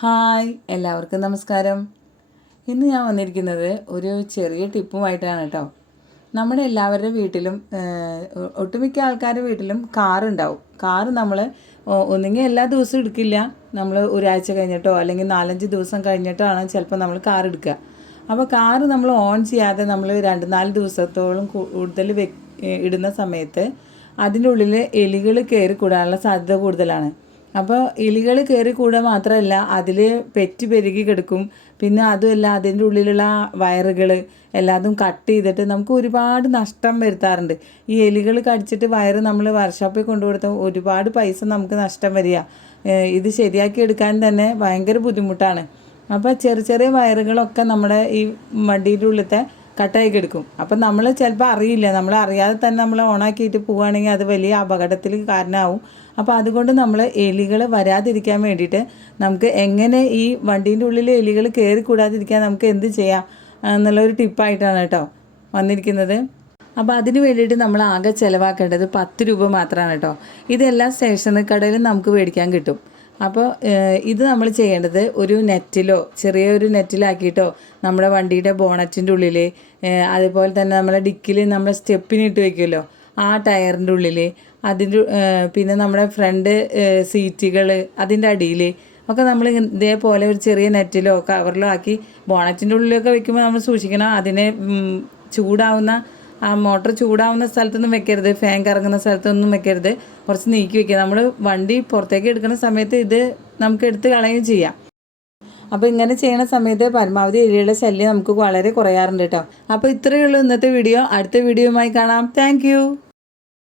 Hi എല്ലാവർക്കും നമസ്കാരം. ഇന്ന് ഞാൻ വന്നിരിക്കുന്നത് ഒരു ചെറിയ ടിപ്പുമായിട്ടാണ് കേട്ടോ. നമ്മുടെ എല്ലാവരുടെ വീട്ടിലും ഒട്ടുമിക്ക ആൾക്കാരുടെ വീട്ടിലും കാറുണ്ടാവും. കാറ് നമ്മൾ ഒന്നുകിൽ എല്ലാ ദിവസവും എടുക്കില്ല. നമ്മൾ ഒരാഴ്ച കഴിഞ്ഞിട്ടോ അല്ലെങ്കിൽ നാലഞ്ച് ദിവസം കഴിഞ്ഞിട്ടോ ആണ് ചിലപ്പോൾ നമ്മൾ കാർ എടുക്കുക. അപ്പോൾ കാറ് നമ്മൾ ഓൺ ചെയ്യാതെ നമ്മൾ രണ്ട് നാല് ദിവസത്തോളം കൂടുതൽ ഇടുന്ന സമയത്ത് അതിന്റെ ഉള്ളിൽ എലികൾ കയറി കൂടാനുള്ള സാധ്യത കൂടുതലാണ്. അപ്പോൾ എലികൾ കയറി കൂടുക മാത്രമല്ല അതിൽ പെറ്റ് പെരുകി കിടക്കും. പിന്നെ അതുമല്ല അതിന്റെ ഉള്ളിലുള്ള വയറുകൾ എല്ലാതും കട്ട് ചെയ്തിട്ട് നമുക്ക് ഒരുപാട് നഷ്ടം വരുത്താറുണ്ട്. ഈ എലികൾ കടിച്ചിട്ട് വയറ് നമ്മൾ വർക്ക്ഷോപ്പിൽ കൊണ്ടുകൊടുത്ത ഒരുപാട് പൈസ നമുക്ക് നഷ്ടം വരിക. ഇത് ശരിയാക്കി എടുക്കാൻ തന്നെ ഭയങ്കര ബുദ്ധിമുട്ടാണ്. അപ്പോൾ ചെറിയ ചെറിയ വയറുകളൊക്കെ നമ്മുടെ ഈ വണ്ടിയുടെ ഉള്ളിലത്തെ കട്ടായി എടുക്കും അപ്പം നമ്മൾ ചിലപ്പോൾ അറിയില്ല. നമ്മൾ അറിയാതെ തന്നെ നമ്മൾ ഓണാക്കിയിട്ട് പോവുകയാണെങ്കിൽ അത് വലിയ അപകടത്തിൽ കാരണമാവും. അപ്പോൾ അതുകൊണ്ട് നമ്മൾ എലികൾ വരാതിരിക്കാൻ വേണ്ടിയിട്ട് നമുക്ക് എങ്ങനെ ഈ വണ്ടീന്റെ ഉള്ളിൽ എലികൾ കയറി കൂടാതിരിക്കാൻ നമുക്ക് എന്ത് ചെയ്യാം? എന്നുള്ളൊരു ടിപ്പായിട്ടാണ് കേട്ടോ വന്നിരിക്കുന്നത്. അപ്പോൾ അതിന് വേണ്ടിയിട്ട് നമ്മൾ ആകെ ചിലവാക്കേണ്ടത് പത്ത് രൂപ മാത്രമാണ് കേട്ടോ. ഇതെല്ലാം സ്റ്റേഷനറി കടയിലും നമുക്ക് മേടിക്കാൻ കിട്ടും. അപ്പോൾ ഇത് നമ്മൾ ചെയ്യേണ്ടത് ഒരു നെറ്റിലോ ചെറിയൊരു നെറ്റിലാക്കിയിട്ടോ നമ്മുടെ വണ്ടിയുടെ ബോണറ്റിന്റെ ഉള്ളിൽ അതുപോലെ തന്നെ നമ്മളെ ഡിക്കിൽ നമ്മൾ സ്റ്റെപ്പിനിട്ട് വയ്ക്കുമല്ലോ ആ ടയറിന്റെ ഉള്ളിൽ അതിന്റെ പിന്നെ നമ്മുടെ ഫ്രണ്ട് സീറ്റുകൾ അതിന്റെ അടിയിൽ ഒക്കെ നമ്മൾ ഇതേപോലെ ഒരു ചെറിയ നെറ്റിലോ കവറിലോ ആക്കി ബോണറ്റിന്റെ ഉള്ളിലൊക്കെ വെക്കുമ്പോൾ നമ്മൾ സൂക്ഷിക്കണം അതിനെ ചൂടാവുന്ന ആ മോട്ടർ ചൂടാവുന്ന സ്ഥലത്തൊന്നും വെക്കരുത് ഫാൻ കറങ്ങുന്ന സ്ഥലത്തൊന്നും വെക്കരുത്. കുറച്ച് നീക്കി വെക്കുക. നമ്മൾ വണ്ടി പുറത്തേക്ക് എടുക്കുന്ന സമയത്ത് ഇത് നമുക്ക് എടുത്ത് കളയുകയും ചെയ്യാം. അപ്പോൾ ഇങ്ങനെ ചെയ്യുന്ന സമയത്ത് പരമാവധി എലിയുടെ ശല്യം നമുക്ക് വളരെ കുറയാറുണ്ട് കേട്ടോ. അപ്പോൾ ഇത്രയേ ഉള്ളൂ ഇന്നത്തെ വീഡിയോ അടുത്ത വീഡിയോയുമായി കാണാം. താങ്ക്